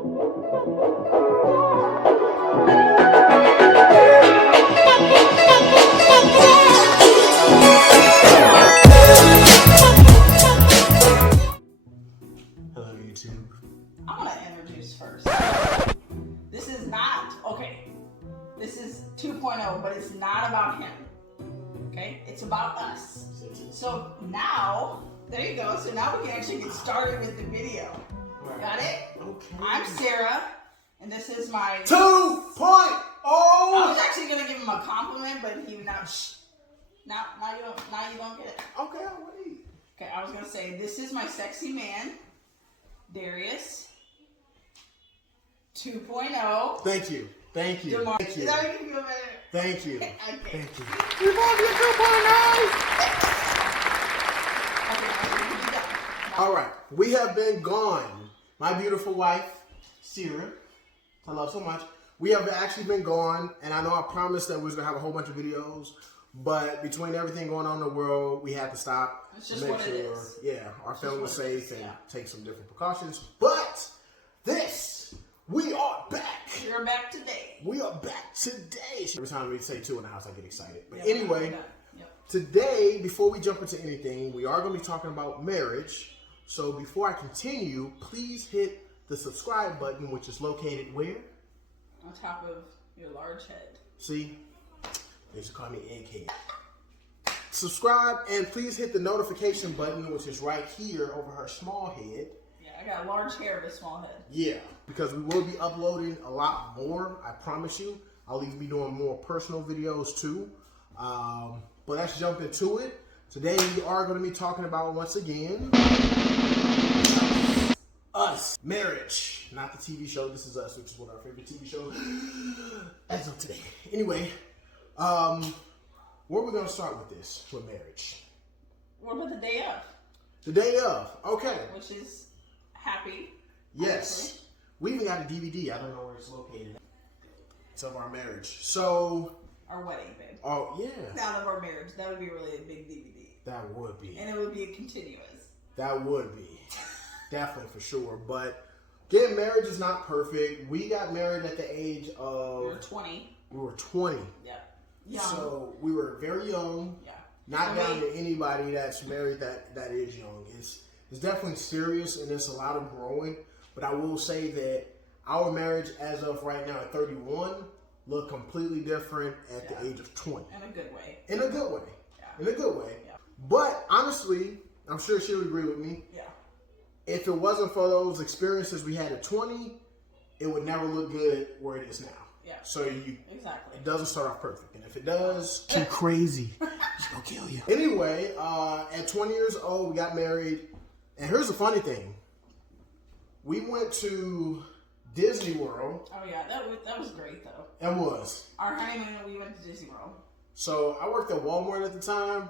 Hello, YouTube. I want to introduce first. This is not, okay, this is 2.0, but it's not about him. Okay? It's about us. So now, there you go. So now we can actually get started with the video. Right. Got it? Okay. I'm Sarah, and this is my 2.0. I was actually gonna give him a compliment, but he now you don't get it. Okay, I'll wait. Okay, I was gonna say this is my sexy man, Darius 2.0. Thank you. Thank you. DeMar- Thank you. Is that making you feel better? Thank you. Okay. Thank you. We love you 2.0. All right, we have been gone. My beautiful wife, Sarah, I love so much. We have actually been gone, and I know I promised that we was gonna have a whole bunch of videos, but between everything going on in the world, we had to stop. It's just what it is. Yeah, our family was safe and yeah. take some different precautions. But we are back. You're back today. We are back today. Every time we say two in the house, I get excited. But Yeah, anyway, yep. today, before we jump into anything, we are going to be talking about marriage. So before I continue, please hit the subscribe button, which is located where? On top of your large head. See? They used to call me Egghead. Subscribe and please hit the notification button, which is right here over her small head. Yeah, I got large hair but small head. Yeah, because we will be uploading a lot more, I promise you. I'll even be doing more personal videos too. But let's jump into it. Today we are going to be talking about, once again, us. Marriage. Not the TV show, This Is Us, which is one of our favorite TV shows as of today. Anyway, where are we going to start with this, with marriage? What about the day of? The day of, okay. Which is happy. Yes. Obviously. We even got a DVD. I don't know where it's located. It's of our marriage. So. Our wedding, babe. Oh, yeah. Not of our marriage. That would be really a big DVD. That would be. And it would be continuous. That would be. Definitely, for sure. But, again, marriage is not perfect. We got married at the age of. We were 20. We were 20. Yeah. Young. So, we were very young. Yeah. Not down to anybody that's married that is young. It's definitely serious and it's a lot of growing. But I will say that our marriage as of right now at 31 look completely different at the age of 20. In a good way. In a good way. Yeah. In a good way. Yeah. But honestly, I'm sure she'll agree with me. Yeah. If it wasn't for those experiences we had at 20, it would never look good where it is now. Yeah. So exactly. It doesn't start off perfect. And if it does, she's crazy. She'll kill you. Anyway, at 20 years old, we got married. And here's the funny thing. We went to Disney World. Oh yeah, that was great though. It was. Our honeymoon, we went to Disney World. So I worked at Walmart at the time,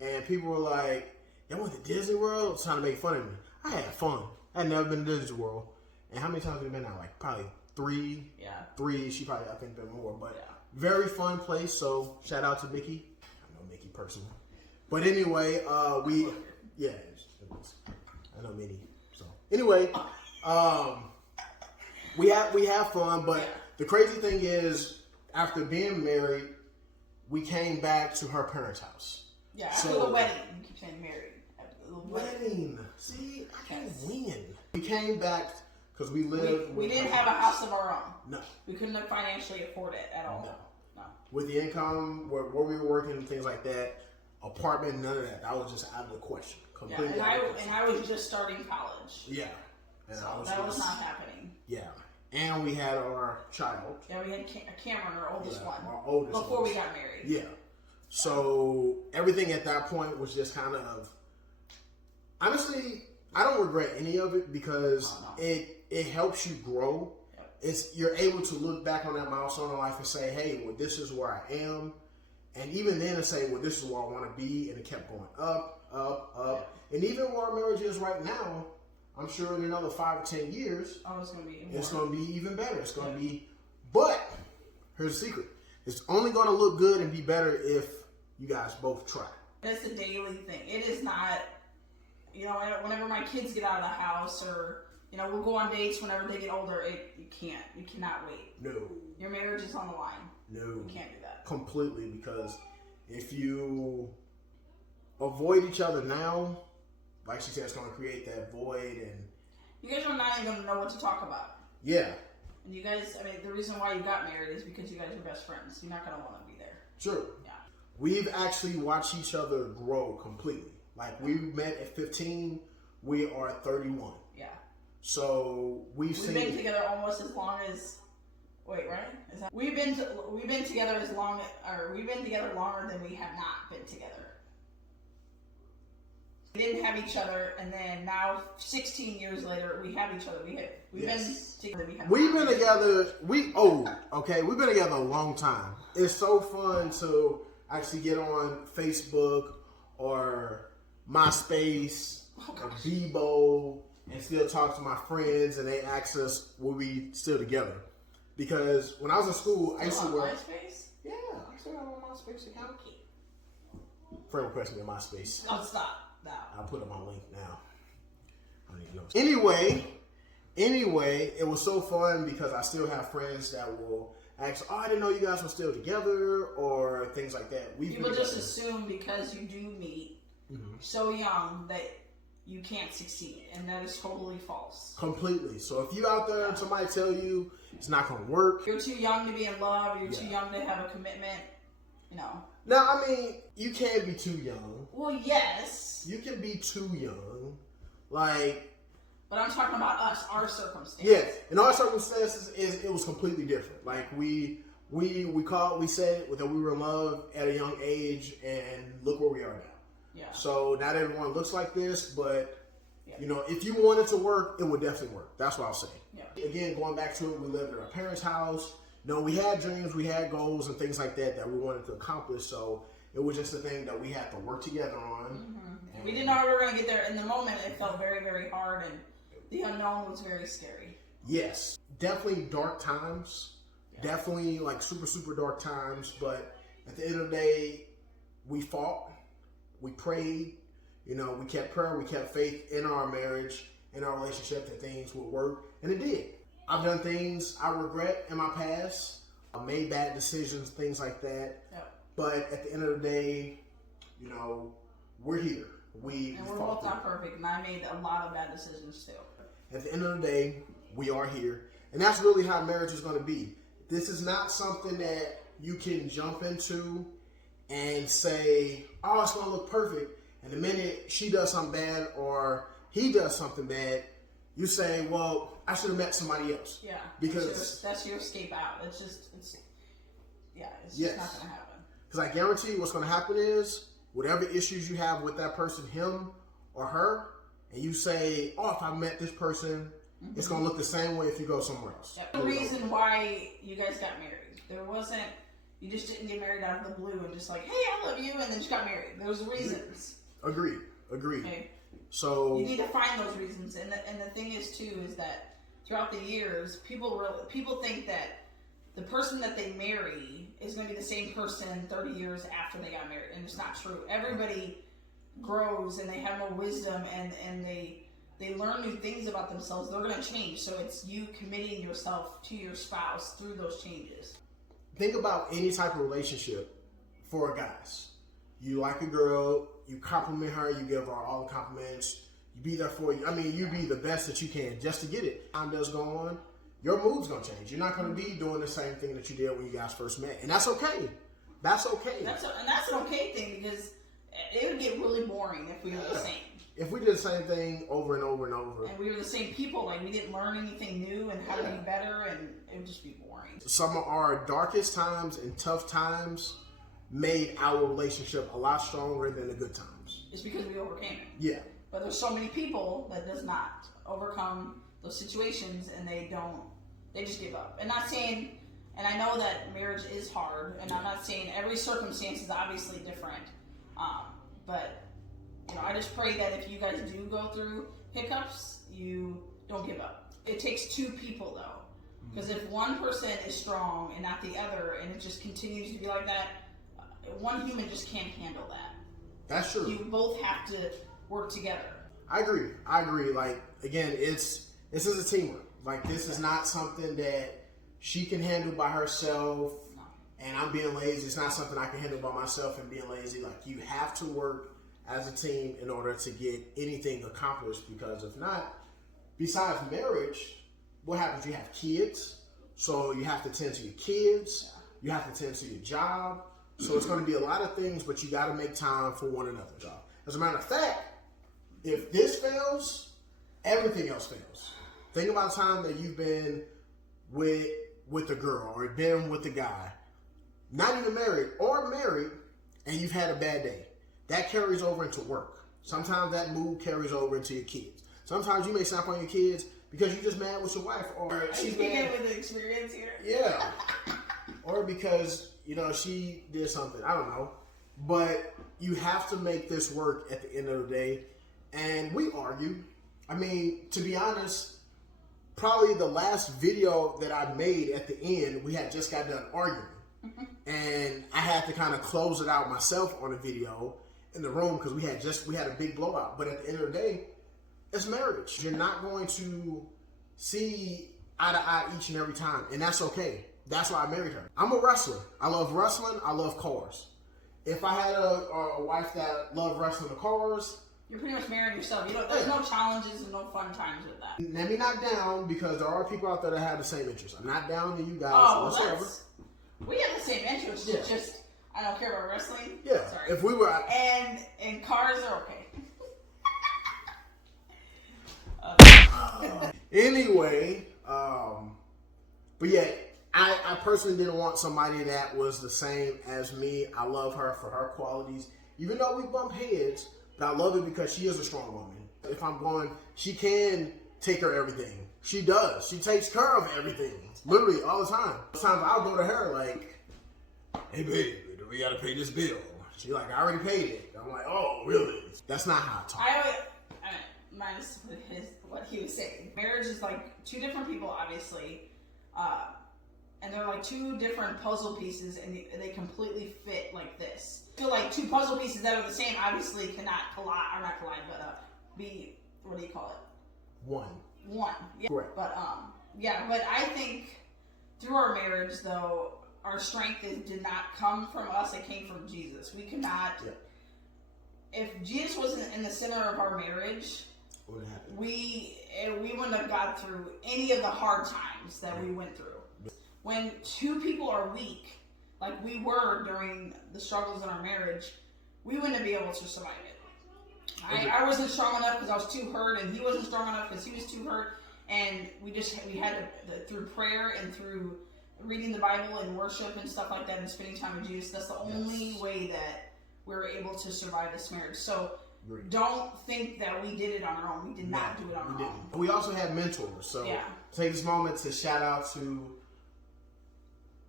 and people were like, "Y'all went to Disney World?" Trying to make fun of me. I had fun. I had never been to Disney World. And how many times have we been now? Like probably 3. Yeah. 3. She probably, I think, been more. But very fun place. So shout out to Mickey. I know Mickey personally. But anyway, it was. I know Minnie. So anyway, we have fun. But the crazy thing is, after being married, we came back to her parents' house. Yeah, after the wedding. You keep saying married. Wedding. See, I can't win. We came back because we lived. We didn't have a house of our own. No. We couldn't financially afford it at all. No. With the income, where we were working and things like that, apartment, none of that. That was just out of the question. Completely. Yeah, and I was just starting college. Yeah. And so that was not happening. Yeah. And we had our child. Yeah, we had Cameron, our oldest one. Our oldest one. Before we got married. Yeah. So everything at that point was just kind of. Honestly, I don't regret any of it because it helps you grow. Yep. You're able to look back on that milestone in life and say, hey, well, this is where I am. And even then to say, well, this is where I want to be. And it kept going up, up, up. Yep. And even where our marriage is right now, I'm sure in another 5 or 10 years, it's going to be it's going to be even better. It's going to be, but here's the secret. It's only going to look good and be better if you guys both try. That's a daily thing. It is not, whenever my kids get out of the house or You know, we'll go on dates whenever they get older. You cannot wait. No. Your marriage is on the line. No. You can't do that. Completely, because if you avoid each other now, like she said, it's going to create that void, and you guys are not even going to know what to talk about. Yeah. And you guys, I mean, the reason why you got married is because you guys are best friends. You're not going to want to be there. True. Yeah. We've actually watched each other grow completely. Like, we met at 15, we are at 31. Yeah. So we've been together almost as long as. Wait, right? Is that we've been together as long, or we've been together longer than we have not been together. We didn't have each other, and then now 16 years later, we have each other. We've Yes. been together. We've been together. We've been together a long time. It's so fun to actually get on Facebook or MySpace or Bebo and still talk to my friends, and they ask us, "Were we still together?" Because when I was in school, I used to work. MySpace? Yeah, I still have a MySpace account. Friend requested me on MySpace. Oh, stop. No. I'll put up my link now. I don't even know. Anyway, it was so fun because I still have friends that will ask, "Oh, I didn't know you guys were still together," or things like that. People just assume because you do meet so young that you can't succeed, and that is totally false. Completely. So if you out there and somebody tell you it's not going to work, you're too young to be in love. You're too young to have a commitment. You know. Now, I mean, you can't be too young. Well, yes. You can be too young, like. But I'm talking about us, our circumstances. Yeah, in our circumstances, it was completely different. Like we said that we were in love at a young age, and look where we are now. Yeah. So not everyone looks like this, but you know, if you want it to work, it would definitely work. That's what I'll say. Yeah. Again, going back to it, we lived at our parents' house. You know, we had dreams, we had goals, and things like that we wanted to accomplish. So it was just a thing that we had to work together on. We didn't know we were going to get there. In the moment, it felt very, very hard, and the unknown was very scary. Yes, definitely dark times. Yeah. Definitely like super, super dark times. But at the end of the day, we fought. We prayed, you know, we kept prayer, we kept faith in our marriage, in our relationship, that things would work, and it did. I've done things I regret in my past. I made bad decisions, things like that. Yep. But at the end of the day, you know, we're here. We're both not perfect, and I made a lot of bad decisions too. At the end of the day, we are here. And that's really how marriage is going to be. This is not something that you can jump into and say, "Oh, it's going to look perfect." And the minute she does something bad or he does something bad, you say, "Well, I should have met somebody else." Yeah. Because that's your escape out. It's just not going to happen. Because I guarantee you what's going to happen is, whatever issues you have with that person, him or her, and you say, "Oh, if I met this person, it's going to look the same way if you go somewhere else." Yeah. The reason why you guys got married, there wasn't. You just didn't get married out of the blue and just like, "Hey, I love you," and then just got married. There was reasons. Agreed. Okay. So you need to find those reasons, and the thing is too is that throughout the years, people think that the person that they marry is going to be the same person 30 years after they got married, and it's not true. Everybody grows and they have more wisdom, and they learn new things about themselves. They're going to change, so it's you committing yourself to your spouse through those changes. Think about any type of relationship for guys. You like a girl, you compliment her, you give her all the compliments, you be there for you. I mean, you be the best that you can just to get it. Time does go on, your mood's going to change. You're not going to be doing the same thing that you did when you guys first met. And that's okay. That's okay. That's an okay thing, because it would get really boring if we were the same. If we did the same thing over and over and over. And we were the same people, like we didn't learn anything new and how to be better, and it would just be boring. Some of our darkest times and tough times made our relationship a lot stronger than the good times. It's because we overcame it. Yeah. But there's so many people that does not overcome those situations, and they just give up. And not saying, and I know that marriage is hard, and I'm not saying every circumstance is obviously different, but you know, I just pray that if you guys do go through hiccups, you don't give up. It takes two people though, because if one person is strong and not the other, and it just continues to be like that, one human just can't handle that. That's true. You both have to work together. I agree. Like, again, it's This is a teamwork. Like, this is not something that she can handle by herself and I'm being lazy. It's not something I can handle by myself and being lazy. Like, you have to work as a team in order to get anything accomplished, because if not, besides marriage, what happens? You have kids, so you have to tend to your kids. You have to tend to your job. So it's going to be a lot of things, but you got to make time for one another. As a matter of fact, if this fails, everything else fails. Think about the time that you've been with a girl or been with a guy, not even married or married, and you've had a bad day. That carries over into work. Sometimes that mood carries over into your kids. Sometimes you may snap on your kids because you're just mad with your wife, or she's mad with the experience here. Yeah, or because she did something. I don't know, but you have to make this work at the end of the day. And we argue. I mean, to be honest, probably the last video that I made at the end, we had just got done arguing. And I had to kind of close it out myself on a video in the room because we had a big blowout. But at the end of the day, it's marriage. You're not going to see eye to eye each and every time, and that's okay. That's why I married her. I'm a wrestler. I love wrestling. I love cars. If I had a wife that loved wrestling the cars, you're pretty much marrying yourself. There's no challenges and no fun times with that. Let me not down, because there are people out there that have the same interests. I'm not down to you guys whatsoever. We have the same interests. Yeah. Just I don't care about wrestling. Yeah. Sorry. If we were and cars are okay. Anyway, but yeah, I personally didn't want somebody that was the same as me. I love her for her qualities, even though we bump heads. But I love it because she is a strong woman. If I'm going, she can take her everything. She does. She takes care of everything, literally all the time. Sometimes I'll go to her like, "Hey babe, we gotta pay this bill." She's like, "I already paid it." I'm like, "Oh, really?" That's not how I talk. Minus what he was saying. Marriage is like two different people, obviously, and they're like two different puzzle pieces, and they completely fit like this. So like two puzzle pieces that are the same, obviously cannot collide, but be, what do you call it? One. Yeah. Correct. But but I think through our marriage, though, our strength did not come from us; it came from Jesus. We cannot. Yeah. If Jesus wasn't in the center of our marriage, we wouldn't have got through any of the hard times that we went through. When two people are weak, like we were during the struggles in our marriage, we wouldn't be able to survive it. I wasn't strong enough because I was too hurt, and he wasn't strong enough because he was too hurt, and we had to, through prayer and through reading the Bible and worship and stuff like that and spending time with Jesus, that's the only way that we're able to survive this marriage. So don't think that we did it on our own. We did not do it on our own. We also had mentors. So take this moment to shout out to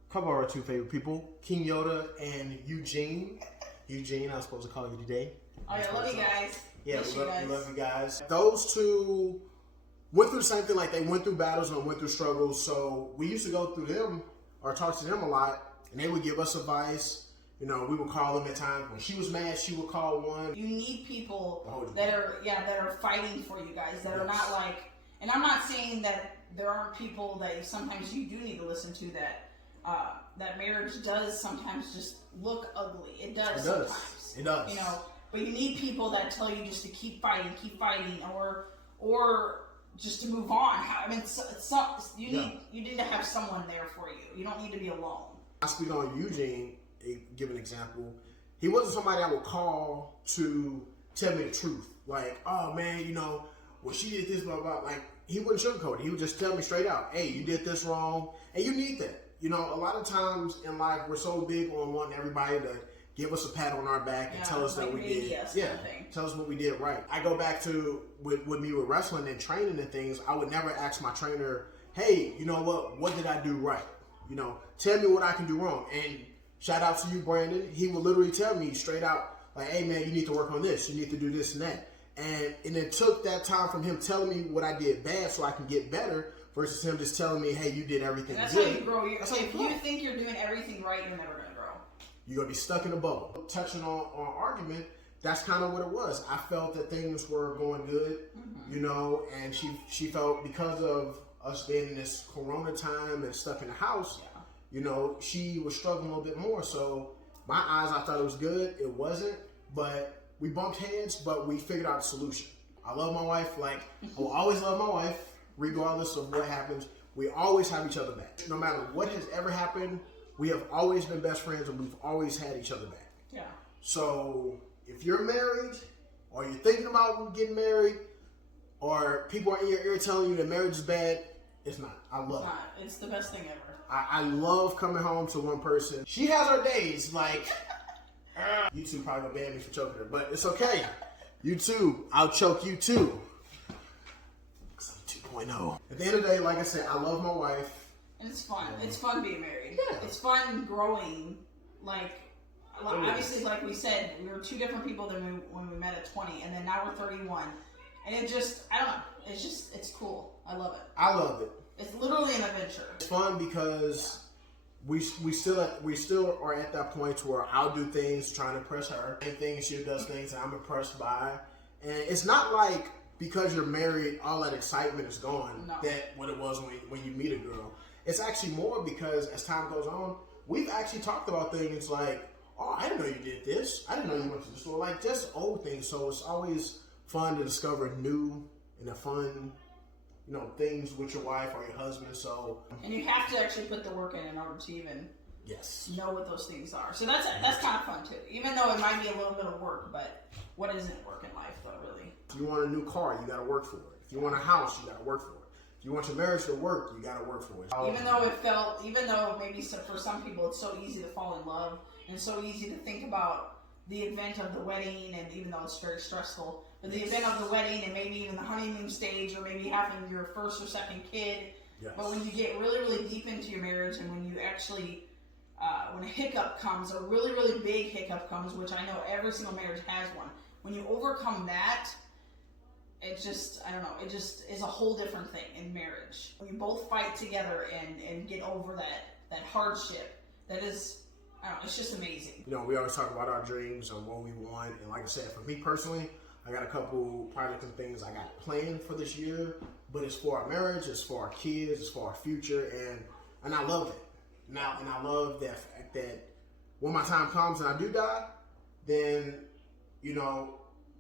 a couple of our two favorite people, King Yoda and Eugene. Eugene, I was supposed to call you today. Oh, yeah, love you guys. Yeah, we love you guys. Those two went through the same thing. Like, they went through battles and went through struggles. So we used to go through them or talk to them a lot, and they would give us advice. We would call them at times. When she was mad, she would call one. You need people that are fighting for you guys, that are not like, and I'm not saying that there aren't people that sometimes you do need to listen to, that marriage does sometimes just look ugly. It does sometimes. It does. But you need people that tell you just to keep fighting, or just to move on. I mean, you need to have someone there for you. You don't need to be alone. I speak on Eugene. Give an example. He wasn't somebody I would call to tell me the truth. Like, "Oh man, well, she did this, blah, blah." Like, he wouldn't sugarcoat it. He would just tell me straight out, "Hey, you did this wrong." And you need that. A lot of times in life, we're so big on wanting everybody to give us a pat on our back and tell us that we did. Tell us what we did right. I go back to with me with wrestling and training and things. I would never ask my trainer, "Hey, you know what did I do right? Tell me what I can do wrong." And shout out to you, Brandon. He would literally tell me straight out, like, "Hey man, you need to work on this. You need to do this and that." And it took that time from him telling me what I did bad so I can get better, versus him just telling me, "Hey, you did everything good." That's how you grow. If you think you're doing everything right, you're never going to grow. You're going to be stuck in a bubble. Touching on argument, that's kind of what it was. I felt that things were going good, you know, and she felt because of us being in this Corona time and stuck in the house, you know, she was struggling a little bit more. So my eyes, I thought it was good. It wasn't, but we bumped heads, but we figured out a solution. I love my wife. Like, I will always love my wife, regardless of what happens. We always have each other back. No matter what has ever happened, we have always been best friends, and we've always had each other back. Yeah. So if you're married, or you're thinking about getting married, or people are in your ear telling you that marriage is bad, it's not. I love it. It's the best thing ever. I love coming home to one person. She has her days, like, YouTube probably gonna ban me for choking her, but it's okay. YouTube, I'll choke you too. 2.0. At the end of the day, like I said, I love my wife. And it's fun. It's fun being married. Yeah. It's fun growing. Like obviously, like we said, we were two different people than when we met at 20, and then now we're 31. And it just, I don't know. It's cool. I love it. I love it. It's literally an adventure. It's fun because we still are at that point where I'll do things trying to impress her, and things she does things that I'm impressed by. And it's not like because you're married, all that excitement is gone. No. That what it was when you meet a girl. It's actually more because as time goes on, we've actually talked about things like, oh, I didn't know you did this. I didn't know you went to the store. Like, just old things. So it's always fun to discover new and a fun, you know, things with your wife or your husband. So, and you have to actually put the work in order to even know what those things are. So that's kind of fun too. Even though it might be a little bit of work, but what isn't work in life though, really? If you want a new car, you got to work for it. If you want a house, you got to work for it. If you want your marriage to work, you got to work for it. Even though maybe for some people it's so easy to fall in love and so easy to think about the event of the wedding, and even though it's very stressful, but the event of the wedding and maybe even the honeymoon stage or maybe having your first or second kid. Yes. But when you get really, really deep into your marriage, and when you actually, when a hiccup comes, a really, really big hiccup comes, which I know every single marriage has one, when you overcome that, it just, I don't know, it just is a whole different thing in marriage. When you both fight together and get over that hardship, that is, I don't know, it's just amazing. You know, we always talk about our dreams and what we want. And like I said, for me personally, I got a couple projects and things I got planned for this year, but it's for our marriage, it's for our kids, it's for our future, and I love it. Now, and I love that fact that when my time comes and I do die, then, you know,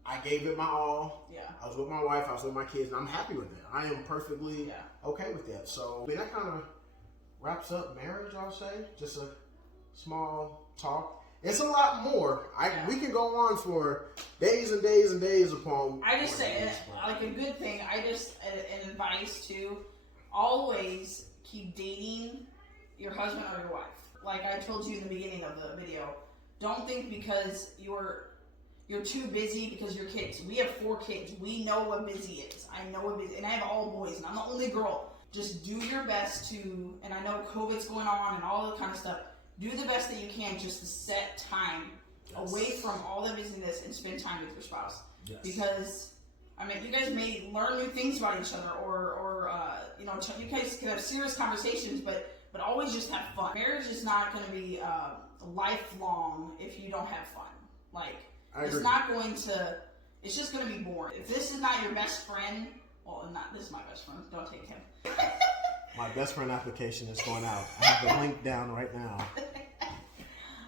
I gave it my all. Yeah. I was with my wife, I was with my kids, and I'm happy with it. I am perfectly okay with that. So, I mean, that kind of wraps up marriage, I'll say. Just a small talk. It's a lot more. We can go on for days and days and days upon. I just say, like a good thing, an advice to always keep dating your husband or your wife. Like I told you in the beginning of the video, don't think because you're too busy because you're kids. We have 4 kids. We know what busy is. I know what busy, and I have all boys, and I'm the only girl. Just do your best to, and I know COVID's going on and all that kind of stuff. Do the best that you can just to set time away from all the busyness and spend time with your spouse. Yes. Because, I mean, you guys may learn new things about each other, or you know, you guys can have serious conversations, but always just have fun. Marriage is not going to be lifelong if you don't have fun. Like, it's not going to, it's just going to be boring. If this is not your best friend, well, this is my best friend, don't take him. My best friend application is going out. I have the link down right now.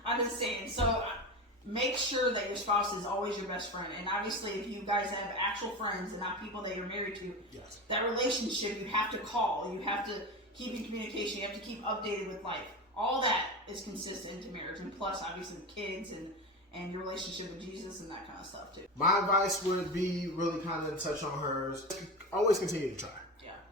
I'm just saying, so make sure that your spouse is always your best friend. And obviously, if you guys have actual friends and not people that you're married to, that relationship, you have to call. You have to keep in communication. You have to keep updated with life. All that is consistent to marriage. And plus, obviously, the kids and your relationship with Jesus and that kind of stuff, too. My advice would be really kind of touch on hers. Always continue to try.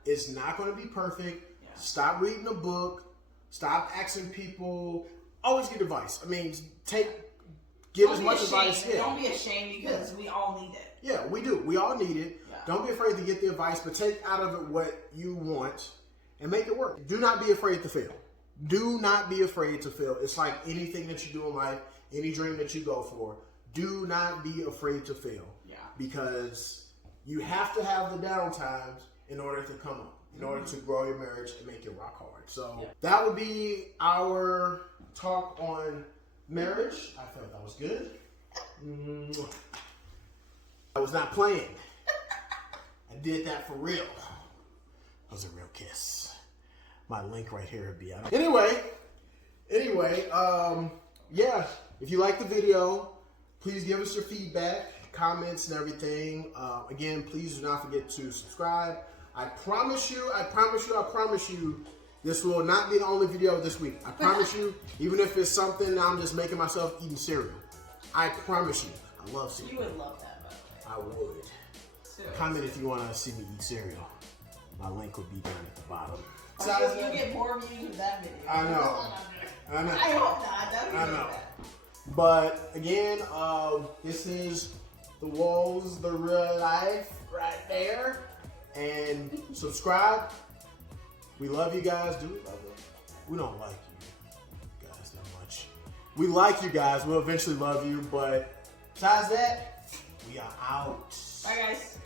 It's not going to be perfect. Stop reading a book. Stop asking people. Always get advice. I mean, get as much advice. Don't be ashamed because we all need it. Yeah, we do. We all need it. Yeah. Don't be afraid to get the advice, but take out of it what you want and make it work. Do not be afraid to fail. Do not be afraid to fail. It's like anything that you do in life, any dream that you go for. Do not be afraid to fail. Yeah. Because you have to have the down times in order to come up, in order to grow your marriage and make it rock hard. So that would be our talk on marriage. I felt that was good. I was not playing. I did that for real. That was a real kiss. My link right here would be out. Anyway, yeah, if you like the video, please give us your feedback, comments, and everything. Again, please do not forget to subscribe. I promise you, this will not be the only video this week. I promise you, even if it's something I'm just making myself eating cereal. I promise you, I love cereal. You would love that, by the way. I would. Comment if you want to see me eat cereal. My link will be down at the bottom. You get more views with that video. I know. I hope not. That'd be I know. But again, this is the Wallz, the real life right there. And subscribe. We love you guys. Do we love you? We don't like you guys that much. We like you guys. We'll eventually love you. But besides that, we are out. Bye, guys.